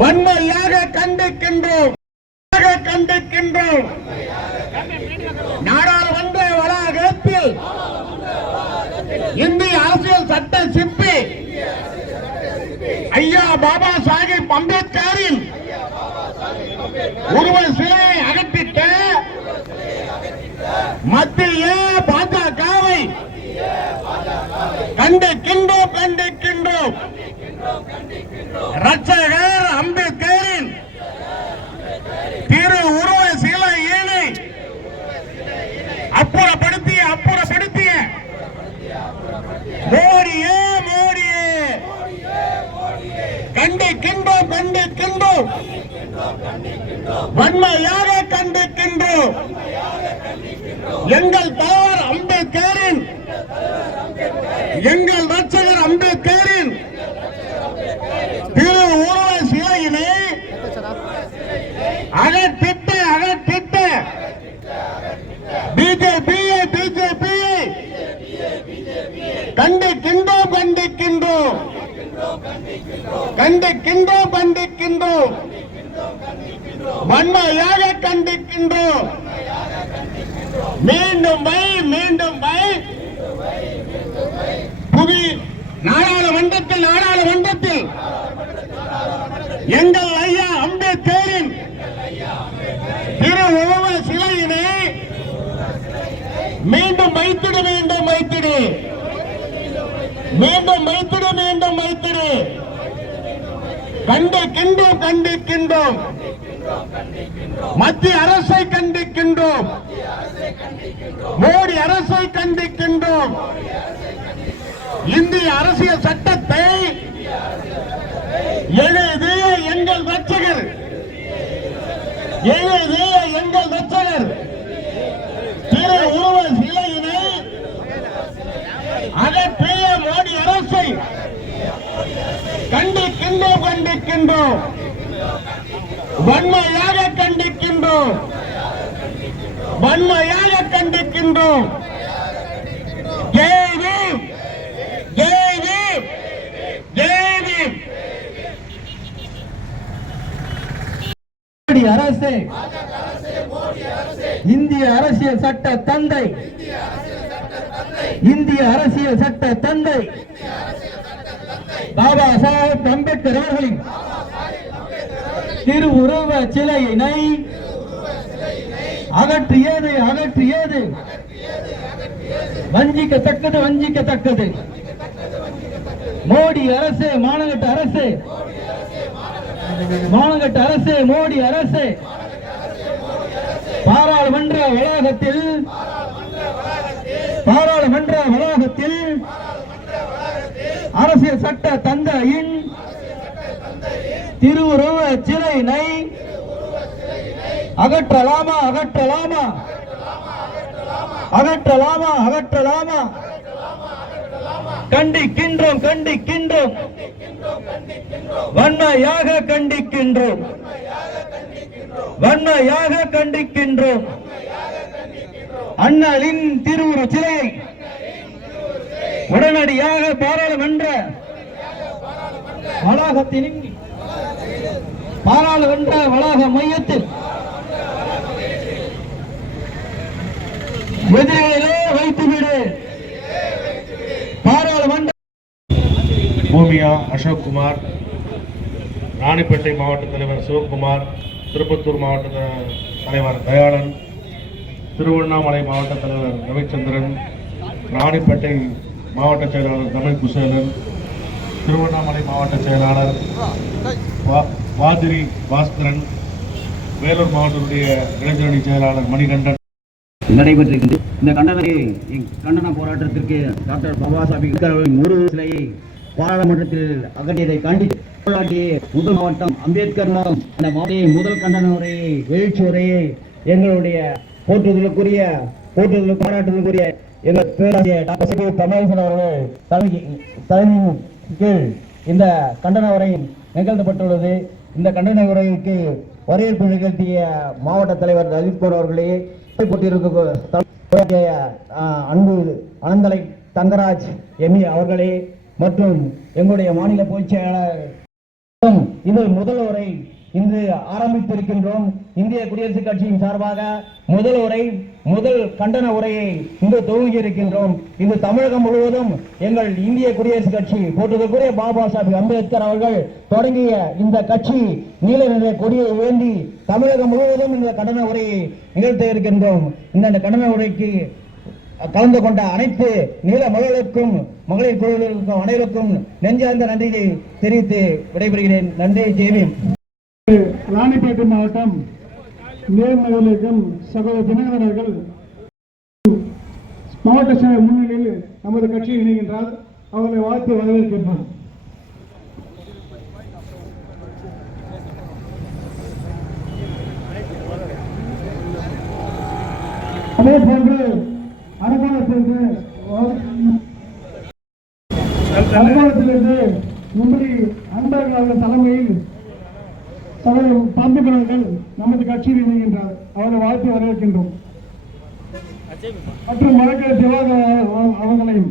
வன்மையாக கண்டிக்கின்றோம். நாடாளுமன்ற வளாகத்தில் இந்திய அரசியல் சட்ட சிற்பி ஐயா பாபா சாஹிப் அம்பேத்கரின் உருவ சிலையை அகற்றிட்ட மத்திய பாஜகவை கண்டிக்கின்றோம். ரட்சகர் அம்பேத்கரின் திரு உருவ சிலையினை அப்புறப்படுத்திய மோடியே கண்டிக்கின்றோம். வன்மையாக கண்டிக்கின்றோம். எங்கள் தலைவர் அம்பேத்கரின், எங்கள் ரட்சகர் அம்பேத்கரின் திரு உருவ சிலையினை அகற்றிட்ட பிஜேபியை கண்டிக்கின்றோம். வன்மையாக கண்டிக்கின்றோம். மீண்டும் புவி நாடாளுமன்றத்தில் எங்கள் ஐயா அம்பேத்கரின் திரு உருவ சிலையினை மீண்டும் வைத்திடு. கண்டிக்கின்றோம். மத்திய அரசை கண்டிக்கின்றோம். மோடி அரசை கண்டிக்கின்றோம். இந்திய அரசியல் சட்டத்தை எழுதிய எங்கள் ரட்சகர் திரு உருவ சிலையினை அகற்றிய மோடி அரசை கண்டிக்கின்றோம். வன்மையாக கண்டிக்கின்றோம். ஜெய் பீம். மோடி அரசே, இந்திய அரசியல் சட்ட தந்தை, பாபா சாஹிப் அம்பேத்கர் அவர்களின் திரு உருவ சிலையினை அகற்றியது வஞ்சிக்கத்தக்கது. மோடி அரசே, மானகட்ட அரசே, மோடி அரசே, பாராளுமன்ற வளாகத்தில் அரசியல் சட்ட தந்தையின் திருவுருவ சிலையினை அகற்றலாமா? கண்டிக்கின்றோம். வன்மையாக கண்டிக்கின்றோம். அண்ணலின் திருவுருவ சிலையை உடனடியாக பாராளுமன்ற வளாக மையத்தில் எதிரிகளே வைத்துவிடு. பாராளுமன்ற பூமியா அசோக்குமார், ராணிப்பேட்டை மாவட்ட தலைவர் சிவகுமார், திருப்பத்தூர் மாவட்ட தலைவர் தயாளன், திருவண்ணாமலை மாவட்ட தலைவர் ரவிச்சந்திரன், ராணிப்பேட்டை மாவட்ட செயலாளர் தமிழ் குசேலன், திருவண்ணாமலை மாவட்ட செயலாளர் வாதிரி பாஸ்கரன், வேலூர் மாவட்டத்துடைய இளைஞரணி செயலாளர் மணிகண்டன் நடைபெற்றிருக்கின்றது. இந்த கண்டன போராட்டத்திற்கு டாக்டர் பாபா சாஹிப் அம்பேத்கரின் உருவ சிலையை பாராளுமன்றத்தில் அகற்றியதை கண்டித்து முதல் மாவட்டம் அம்பேத்கர் இந்த மாவட்ட முதல் கண்டன உரையை, எழுச்சி உரையை எங்களுடைய போற்றுதலுக்குரிய பாராட்டுதலுக்குரிய எங்கள் பேராசிரியர் டாக்டர் தமிழரசன் அவர்கள் தலைமையின் கீழ் இந்த கண்டன உரை நிகழ்த்தப்பட்டுள்ளது. இந்த கண்டன உரைக்கு வரவேற்பு நிகழ்த்திய மாவட்ட தலைவர் அஜித்குமார் அவர்களே, போட்டியிருக்க அன்பு அனந்தலை தங்கராஜ் எம்ஏ அவர்களே மற்றும் எங்களுடைய மாநில பொதுச் செயலாளர் இது முதல் உரை இன்று ஆரம்பித்திருக்கின்றோம். இந்திய குடியரசுக் கட்சியின் சார்பாக முதல் கண்டன உரையை இன்று துவங்கி இருக்கின்றோம். இது தமிழகம் முழுவதும் எங்கள் இந்திய குடியரசுக் கட்சி போற்றுதற்குரிய பாபா சாஹிப் அம்பேத்கர் அவர்கள் தொடங்கிய இந்த கட்சி நீல நிற கொடியை ஏந்தி தமிழகம் முழுவதும் இந்த கண்டன உரையை நிகழ்த்த இருக்கின்றோம். இந்த கண்டன உரைக்கு கலந்து கொண்ட அனைத்து நீல மகளிருக்கும் மகளிர் குழுவினருக்கும் அனைவருக்கும் நெஞ்சார்ந்த நன்றியை தெரிவித்து விடைபெறுகிறேன். நன்றி. ஜெய்பீம். ராணிப்பேட்டை மாவட்டம் நேர்நகரிலும் சகோதர தினகரன் அவர்கள் மாவட்ட செயலர் முன்னிலையில் நமது கட்சியில் இணைகின்றார். அவர்களை வாழ்த்து வரவேற்கின்றார். அதே போன்று அரக்கோணத்திலிருந்து நம்முடைய அன்பர்கள் தலைமையில் பாம்புகள் நமது கட்சியில் இணைகின்றார். அவரை வாழ்த்து வரவேற்கின்றோம். மற்றும் வழக்கறிஞர் அவர்களையும்